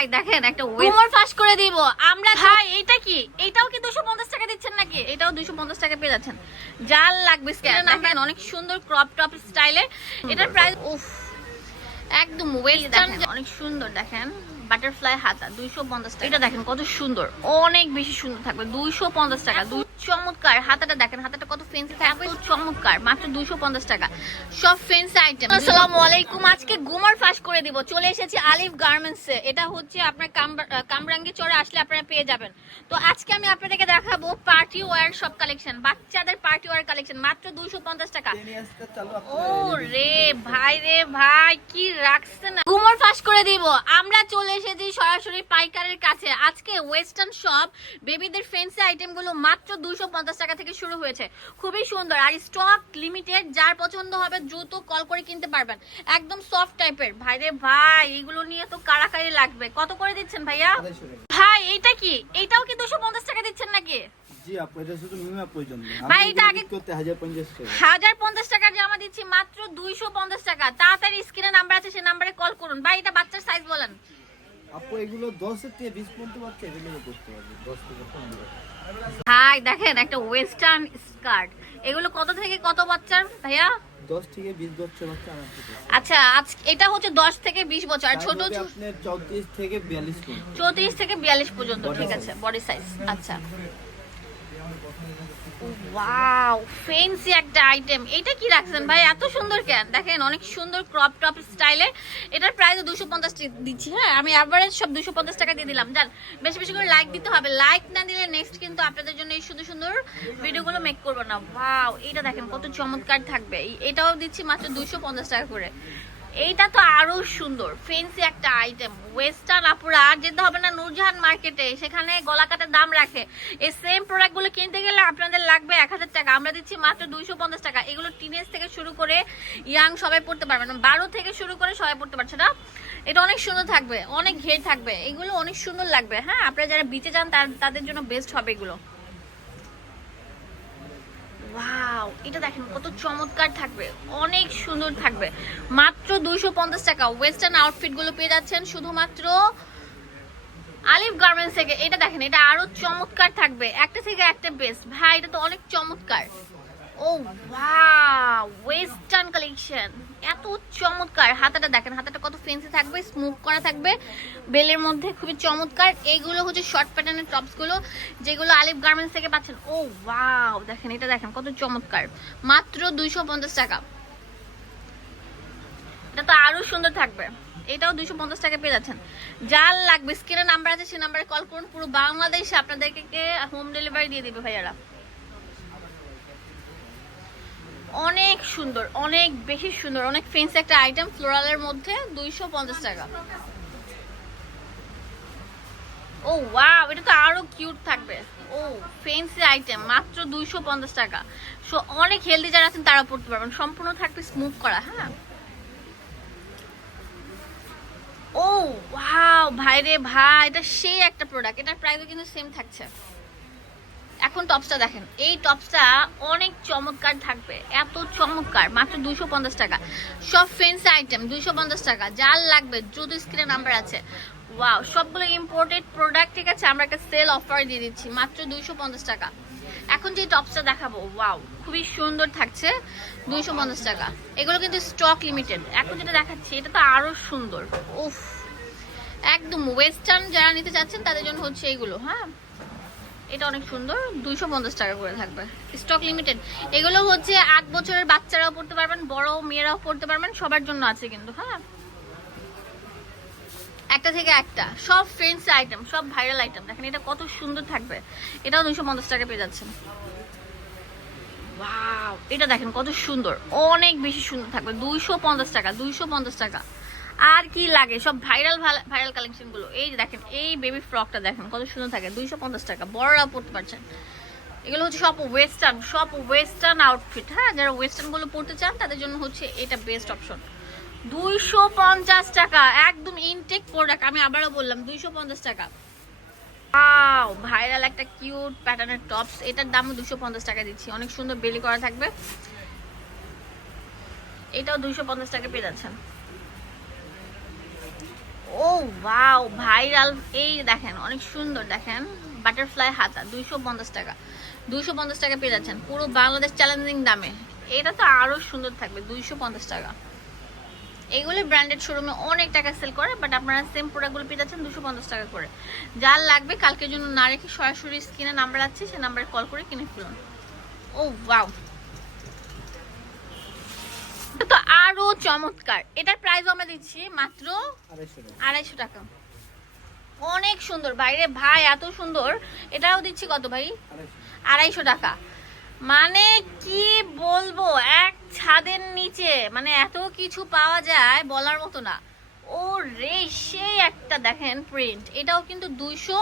ভাই দেখেন একটা কোমর ফাঁস করে দিব। আমরা ভাই এটা কি? এটাও কি দুশো পঞ্চাশ টাকা দিচ্ছেন নাকি? এটাও দুশো পঞ্চাশ টাকা পেয়ে যাচ্ছেন। জাল লাগবে স্ক্যান দেখেন অনেক সুন্দর ক্রপ টপ স্টাইলে এটার প্রাইস উফ একদম ওয়েস্টার্ন অনেক সুন্দর দেখেন বাটারফ্লাই হাতা দুইশো পঞ্চাশ টাকা। এটা দেখেন কত সুন্দর। অনেক বেশি সুন্দর থাকবে দুইশো পঞ্চাশ টাকা। দুই চমৎকার হাতাটা দেখেন হাতাটা কত ফেন্সি থাকবে চমৎকার মাত্র দুইশো পঞ্চাশ টাকা। সব ফেন্সি আইটেম আসসালামু আলাইকুম আজকে গুমার ফাঁস করে দিব। চলে এসেছি আলিফ গার্মেন্টস এ। এটা হচ্ছে আপনার কামরাঙ্গি চড়ে আসলে আপনারা পেয়ে যাবেন। তো আজকে আমি আপনাদেরকে দেখাবো পার্টি ওয়্যার সব কালেকশন বাচ্চাদের পার্টি ওয়্যার কালেকশন মাত্র দুইশো পঞ্চাশ টাকা। ও রে ভাই রে ভাই কি রাখছে না। গুমর ফাঁস করে দিব। আমরা চলে এসেছি সরাসরি পাইকারের কাছে। আজকে ওয়েস্টার্ন শপ বেবিদের ফ্যান্সি আইটেমগুলো মাত্র দুশো পঞ্চাশ টাকা থেকে শুরু হয়েছে। খুবই সুন্দর। আর স্টক লিমিটেড যার পছন্দ হবে দ্রুত কল করে কিনতে পারবেন। একদম সফট টাইপের ভাই রে ভাই এগুলো নিয়ে তো কারাকারি লাগবে। কত করে দিচ্ছেন ভাইয়া? ভাই এইটা কি? এইটাও কি দুশো পঞ্চাশ টাকা দিচ্ছেন নাকি? জি আপু এটা শুধু মিনিমাম প্রয়োজন। ভাই, এটা আগে- করতে হাজার পঞ্চাশ টাকা। হাজার পঞ্চাশ টাকার জামা দিচ্ছি মাত্র দুইশো পঞ্চাশ টাকা। তাড়াতাড়ি স্ক্রিনে নাম্বার আছে সেই নাম্বারে কল করুন। ভাই এটা বাচ্চার সাইজ বলেন। আপু এগুলো দশের থেকে বিশ পর্যন্ত বাচ্চা এগুলো করতে পারবে। দশ থেকে পনেরো হাই দেখেন একটা ওয়েস্টার্ন স্কার্ট এগুলো কত থেকে কত বাচ্চার ভাইয়া? দশ থেকে বিশ বছর বাচ্চা আচ্ছা আজ এটা হচ্ছে দশ থেকে বিশ বছর। আর ছোট আপনার চৌত্রিশ থেকে বিয়াল্লিশ পর্যন্ত। চৌত্রিশ থেকে বিয়াল্লিশ পর্যন্ত ঠিক আছে বডি সাইজ আচ্ছা। ওয়াও ফেন্সি একটা আইটেম এটা কি রাখছেন ভাই? এত সুন্দর কেন? দেখেন, অনেক সুন্দর ক্রপ টপ স্টাইলের এটার প্রাইস দুশো পঞ্চাশ দিচ্ছি হ্যাঁ? আমি অ্যাভারেজ সব দুশো পঞ্চাশ টাকা দিয়ে দিলাম। জান বেশি বেশি করে লাইক দিতে হবে। লাইক না দিলে নেক্সট কিন্তু আপনাদের জন্য এই সুন্দর সুন্দর ভিডিওগুলো মেক করব না। ওয়াও এটা দেখেন, কত চমৎকার থাকবে। এটাও দিচ্ছি মাত্র দুশো পঞ্চাশ টাকা করে। এইটা তো আরও সুন্দর ফেন্সি একটা আইটেম ওয়েস্টার্ন আপুরা যেতে হবে না নূরজাহান মার্কেটে, সেখানে গলা কাটার দাম রাখে। এই সেম প্রোডাক্টগুলো কিনতে গেলে আপনাদের লাগবে এক হাজার টাকা। আমরা দিচ্ছি মাত্র দুইশো পঞ্চাশ টাকা। এগুলো টিনেজ থেকে শুরু করে ইয়াং সবাই পড়তে পারবে না। বারো থেকে শুরু করে সবাই পড়তে পারছে না। এটা অনেক সুন্দর থাকবে, অনেক ঘের থাকবে। এগুলো অনেক সুন্দর লাগবে হ্যাঁ? আপনারা যারা বিচে যান তাদের জন্য বেস্ট হবে এগুলো। ওয়াও এটা দেখেন কত চমৎকার থাকবে। অনেক সুন্দর থাকবে। মাত্র দুইশো পঞ্চাশ টাকা। ওয়েস্টার্ন আউটফিটগুলো পেয়ে যাচ্ছেন শুধুমাত্র আলিফ গার্মেন্টস থেকে। এটা দেখেন, এটা আরও চমৎকার থাকবে। একটা থেকে একটা বেস্ট ভাই, এটা তো অনেক চমৎকার। ও ওয়াও ওয়েস্টার্ন কালেকশন এত চমৎকার। হাতাটা দেখেন, হাতাটা কত ফেন্সি থাকবে স্মুথ করা থাকবে। বেলের মধ্যে খুবই চমৎকার। এইগুলো হচ্ছে শর্ট প্যাটার্নের টপসগুলো, যেগুলো আলিফ গার্মেন্টস থেকে পাচ্ছেন। ও ওয়াও দেখেন, এটা দেখেন, কত চমৎকার। মাত্র দুইশো পঞ্চাশ টাকা। এটা তো আরও সুন্দর থাকবে। এটাও দুইশো পঞ্চাশ টাকা পেয়ে যাচ্ছেন। যার লাগবে, স্ক্রিনে নাম্বার আছে সেই নাম্বারে কল করুন। পুরো বাংলাদেশে আপনাদেরকে হোম ডেলিভারি দিয়ে দিবে ভাইয়ারা। অনেক সুন্দর, অনেক বেশি সুন্দর, অনেক ফেন্সি একটা আইটেম ফ্লোরালের মধ্যে দুইশো পঞ্চাশ টাকা। ও ওয়াও এটা তো আরও কিউট থাকবে। ও ফেন্সি আইটেম মাত্র দুইশো পঞ্চাশ টাকা। সো অনেক হেলদি যারা আছেন তারা পড়তে পারবেন। সম্পূর্ণ থাকবে স্মুথ করা হ্যাঁ? ও ভাই রে ভাই, এটা সেই একটা প্রোডাক্ট এটার প্রাইসও কিন্তু সেম থাকছে। এখন টপসটা দেখেন। এই টপসটা অনেক চমৎকার থাকবে। এত চমৎকার, মাত্র দুশো পঞ্চাশ টাকা। সব ফেন্সি আইটেম দুশো পঞ্চাশ টাকা। যার লাগবে দ্রুত স্ক্রিনে নাম্বার আছে। ওয়াও সবগুলো ইম্পোর্টেড প্রোডাক্ট ঠিক আছে? আমরা একটা সেল অফার দিয়ে দিচ্ছি, মাত্র দুইশো পঞ্চাশ টাকা। এখন যে টপসটা দেখাবো ওয়াও খুবই সুন্দর থাকছে, দুইশো পঞ্চাশ টাকা। এগুলো কিন্তু স্টক লিমিটেড এখন যেটা দেখাচ্ছি, এটা তো আরও সুন্দর। উফ, একদম ওয়েস্টার্ন যারা নিতে চাচ্ছেন, তাদের জন্য হচ্ছে এইগুলো হ্যাঁ? এটা অনেক সুন্দর, দুইশো পঞ্চাশ টাকা করে থাকবে। স্টক লিমিটেড এগুলো হচ্ছে আট বছরের বাচ্চারাও পড়তে পারবেন, বড় মেয়েরাও পড়তে পারবেন, সবার জন্য আছে কিন্তু হ্যাঁ। একটা থেকে একটা, সব ফ্রেন্ডস আইটেম সব ভাইরাল আইটেম দেখেন এটা কত সুন্দর থাকবে। এটাও দুইশো পঞ্চাশ টাকা পেয়ে যাচ্ছেন। এটা দেখেন কত সুন্দর, অনেক বেশি সুন্দর থাকবে, দুইশো পঞ্চাশ টাকা, দুইশো পঞ্চাশ টাকা। আর কি লাগে? সব ভাইরাল ভাইরাল কালেকশনগুলো। এই যে দেখেন, এই বেবি ফ্রকটা দেখেন, কত সুন্দর থাকে। দুইশো পঞ্চাশ টাকা, বড়রা পড়তে পারছেন এগুলো হচ্ছে সব ওয়েস্টার্ন সব ওয়েস্টার্ন আউটফিট হ্যাঁ যারা ওয়েস্টার্নগুলো পড়তে চান, তাদের জন্য হচ্ছে এটা বেস্ট অপশন দুইশো পঞ্চাশ টাকা, একদম ইনটেক প্রোডাক্ট আমি আবারও বললাম, দুইশো পঞ্চাশ টাকা। আও ভাইরাল একটা কিউট প্যাটার্নের টপস এটার দাম দুশো পঞ্চাশ টাকা দিচ্ছি। অনেক সুন্দর বেলি করা থাকবে। এটাও দুইশো পঞ্চাশ টাকা পেয়ে যাচ্ছেন। ও ওয়াও ভাইরাল এই দেখেন, অনেক সুন্দর, দেখেন বাটারফ্লাই হাতা, দুইশো পঞ্চাশ টাকা। দুইশো পঞ্চাশ টাকা পেয়ে যাচ্ছেন, পুরো বাংলাদেশ চ্যালেঞ্জিং দামে। এটা তো আরও সুন্দর থাকবে, দুইশো পঞ্চাশ টাকা। এইগুলো ব্র্যান্ডেড শোরুমে অনেক টাকা সেল করে বাট আপনারা সেম প্রোডাক্টগুলো পেয়ে যাচ্ছেন দুশো পঞ্চাশ টাকা করে। যার লাগবে, কালকের জন্য না রেখে সরাসরি স্ক্রিনে নাম্বার আছে, সে নাম্বারে কল করে কিনে ফেলুন। ও এটা তো আরও চমৎকার। এটার প্রাইস আমরা দিচ্ছি মাত্র আড়াইশো টাকা। অনেক সুন্দর। বাইরে ভাই এত সুন্দর। এটাও দিচ্ছি কত ভাই? আড়াইশো আড়াইশো টাকা। মানে কি বলব এক ছাদের নিচে। মানে এত কিছু পাওয়া যায় বলার মতো না। ও রে সেই একটা দেখেন প্রিন্ট এটাও কিন্তু দুইশো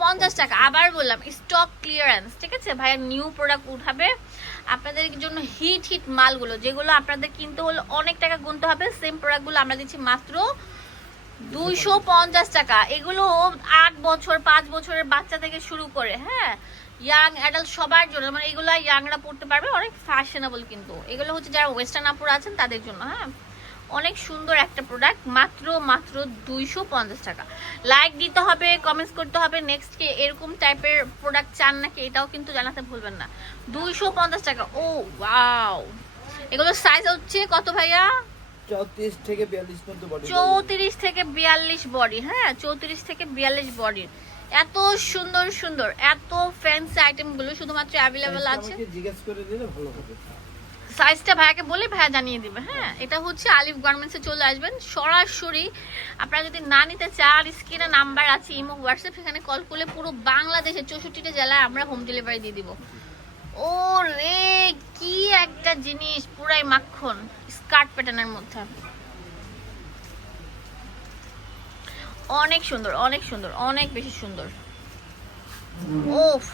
পঞ্চাশ টাকা। আবার বললাম স্টক ক্লিয়ারেন্স ঠিক আছে? ভাইয়া নিউ প্রোডাক্ট উঠাবে। আপনাদের জন্য হিট হিট মালগুলো, যেগুলো আপনাদের কিনতে হলে অনেক টাকা গুনতে হবে সেম প্রোডাক্টগুলো আমরা দিচ্ছি মাত্র দুইশো পঞ্চাশ টাকা। এগুলো আট বছর, পাঁচ বছরের বাচ্চা থেকে শুরু করে হ্যাঁ? ইয়াং অ্যাডাল্ট সবার জন্য মানে এগুলো ইয়াংরা পড়তে পারবে, অনেক ফ্যাশনেবল কিন্তু। এগুলো হচ্ছে যারা ওয়েস্টার্ন আপুর আছেন, তাদের জন্য হ্যাঁ? অনেক সুন্দর একটা প্রোডাক্ট মাত্র মাত্র দুইশো পঞ্চাশ টাকা। লাইক দিতে হবে কমেন্টস করতে হবে নেক্সট কে এরকম টাইপের প্রোডাক্ট চান নাকি এটাও কিন্তু জানাতে ভুলবেন না। দুইশো পঞ্চাশ টাকা ও ওয়াও এগুলো সাইজ হচ্ছে কত ভাইয়া? চৌত্রিশ থেকে বিয়াল্লিশ বডি চৌত্রিশ থেকে বিয়াল্লিশ বডি হ্যাঁ চৌত্রিশ থেকে বিয়াল্লিশ বডি এত সুন্দর সুন্দর এত ফ্যান্সি আইটেমগুলো শুধুমাত্র অ্যাভেলেবেল আছে। জিজ্ঞেস করে দিলে ভালো হবে। সাইজটা ভাইয়াকে বলে ভাইয়া জানিয়ে দিবে হ্যাঁ? এটা হচ্ছে আলিফ গার্মেন্টসে চলে আসবেন। সরাসরি আপনারা যদি না নিতে চান, স্ক্রিনে নাম্বার আছে, ইমো, হোয়াটসঅ্যাপ, সেখানে কল করলে পুরো বাংলাদেশের চৌষট্টিটা জেলায় আমরা হোম ডেলিভারি দিয়ে দিব। ও রে কি একটা জিনিস, পুরাই মাখন, স্কার্ট প্যাটার্নের মধ্যে। অনেক সুন্দর অনেক সুন্দর, অনেক বেশি সুন্দর। ওফ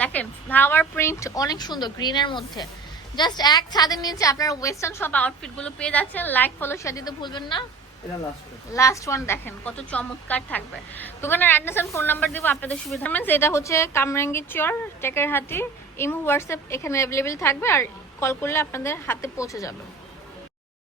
দেখেন ফ্লাওয়ার প্রিন্ট অনেক সুন্দর গ্রিনের মধ্যে। জাস্ট এক ছাদের নিচে আপনারা ওয়েস্টার্ন সব আউটফিটগুলো পেয়ে যাচ্ছেন। লাইক ফলো শেয়ার দিতে ভুলবেন না। লাস্ট ওয়ান দেখেন কত চমৎকার থাকবে। দোকানের অ্যাড্রেস ফোন নাম্বার দেবো আপনাদের সুবিধা। মিনস এটা হচ্ছে কামরাঙ্গি চর টেকের হাতি। ইমো হোয়াটসঅ্যাপ এখানে অ্যাভেলেবেল থাকবে আর কল করলে আপনাদের হাতে পৌঁছে যাবে।